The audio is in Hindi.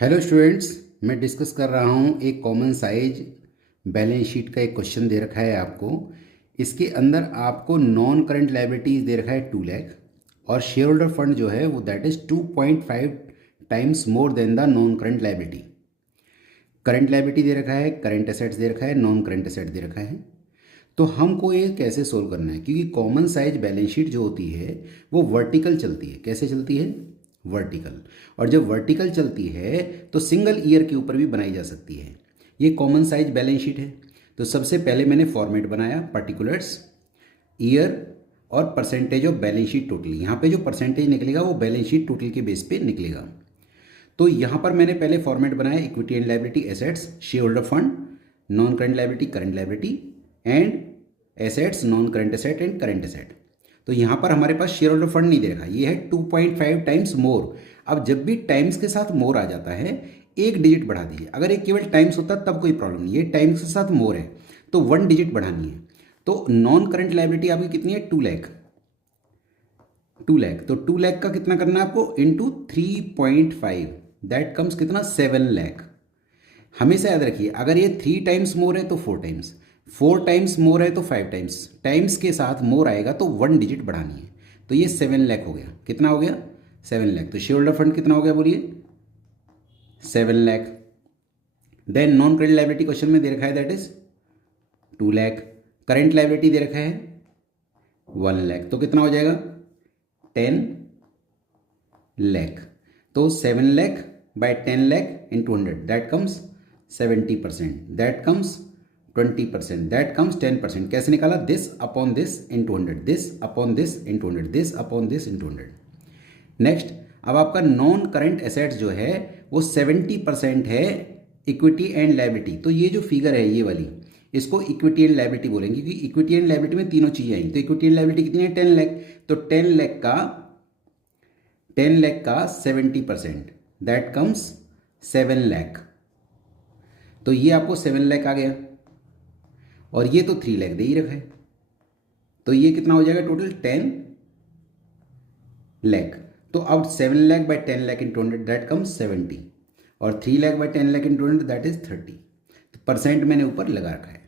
हेलो स्टूडेंट्स, मैं डिस्कस कर रहा हूँ एक कॉमन साइज बैलेंस शीट का एक क्वेश्चन दे रखा है आपको। इसके अंदर आपको नॉन करंट लायबिलिटीज़ दे रखा है 2 लाख और शेयर होल्डर फंड जो है वो that is 2.5 times more than the non current liability. Current liability दे रखा है, करंट एसेट्स दे रखा है, नॉन करंट एसेट दे रखा है। तो हमको ये कैसे सोल्व करना है, क्योंकि कॉमन साइज बैलेंस शीट जो होती है वो वर्टिकल चलती है। कैसे चलती है? वर्टिकल। और जब वर्टिकल चलती है तो सिंगल ईयर के ऊपर भी बनाई जा सकती है। ये कॉमन साइज बैलेंस शीट है। तो सबसे पहले मैंने फॉर्मेट बनाया पर्टिकुलर्स, ईयर और percentage of balance sheet total. यहाँ पे जो परसेंटेज निकलेगा वो बैलेंस शीट टोटल के बेस पे निकलेगा। तो यहाँ पर मैंने पहले फॉर्मेट बनाया equity and liability, assets, share holder fund, non current liability, current liability and assets, non current asset and current asset. तो यहाँ पर हमारे पास शेयर होल्डर फंड नहीं दे रखा, ये है 2.5 टाइम्स मोर। अब जब भी टाइम्स के साथ मोर आ जाता है एक डिजिट बढ़ा दीजिए। अगर ये केवल टाइम्स होता तब कोई प्रॉब्लम नहीं, ये टाइम्स के साथ मोर है तो 1 डिजिट बढ़ानी है। तो नॉन करंट लायबिलिटी आपकी कितनी है? 2 लाख। 2 लाख, तो 2 लाख का कितना करना है आपको? इंटू 3.5, दैट कम्स कितना? 7 लाख। हमेशा याद रखिए, अगर ये 3 टाइम्स मोर है तो 4 टाइम्स, 4 टाइम्स मोर है तो 5 टाइम्स, टाइम्स के साथ मोर आएगा तो 1 डिजिट बढ़ानी है। तो ये 7 लाख हो गया। कितना हो गया? 7 लाख। तो शेयर होल्डर फंड कितना हो गया बोलिए? 7 lakh. Then non credit liability question में दे रखा है that is 2 lakh. Current liability दे रखा है 1 लाख। तो कितना हो जाएगा? 10 लाख। तो 7 lakh by 10 lakh into 100, that comes 70%, that comes 20%, that comes 10%। कैसे निकाला? This upon this into 100, this upon this into 100, this upon this into 100। Next, अब आपका नॉन करंट एसेट्स जो है वो 70% है इक्विटी एंड लायबिलिटी। तो ये जो फिगर है ये वाली, इसको इक्विटी एंड लायबिलिटी बोलेंगे, क्योंकि इक्विटी एंड लायबिलिटी में तीनों चीजें आई। तो इक्विटी एंड लायबिलिटी कितनी है? 10 लाख। तो 10 लाख का 70%, दैट कम्स 7 लाख। तो ये आपको 7 लाख आ गया और ये तो 3 लाख दे ही रखा है। तो ये कितना हो जाएगा टोटल? 10 लाख। तो अब 7 lakh by 10 lakh into 100, that comes 70 और 3 lakh by 10 lakh into 100, that is 30। तो परसेंट मैंने ऊपर लगा रखा है।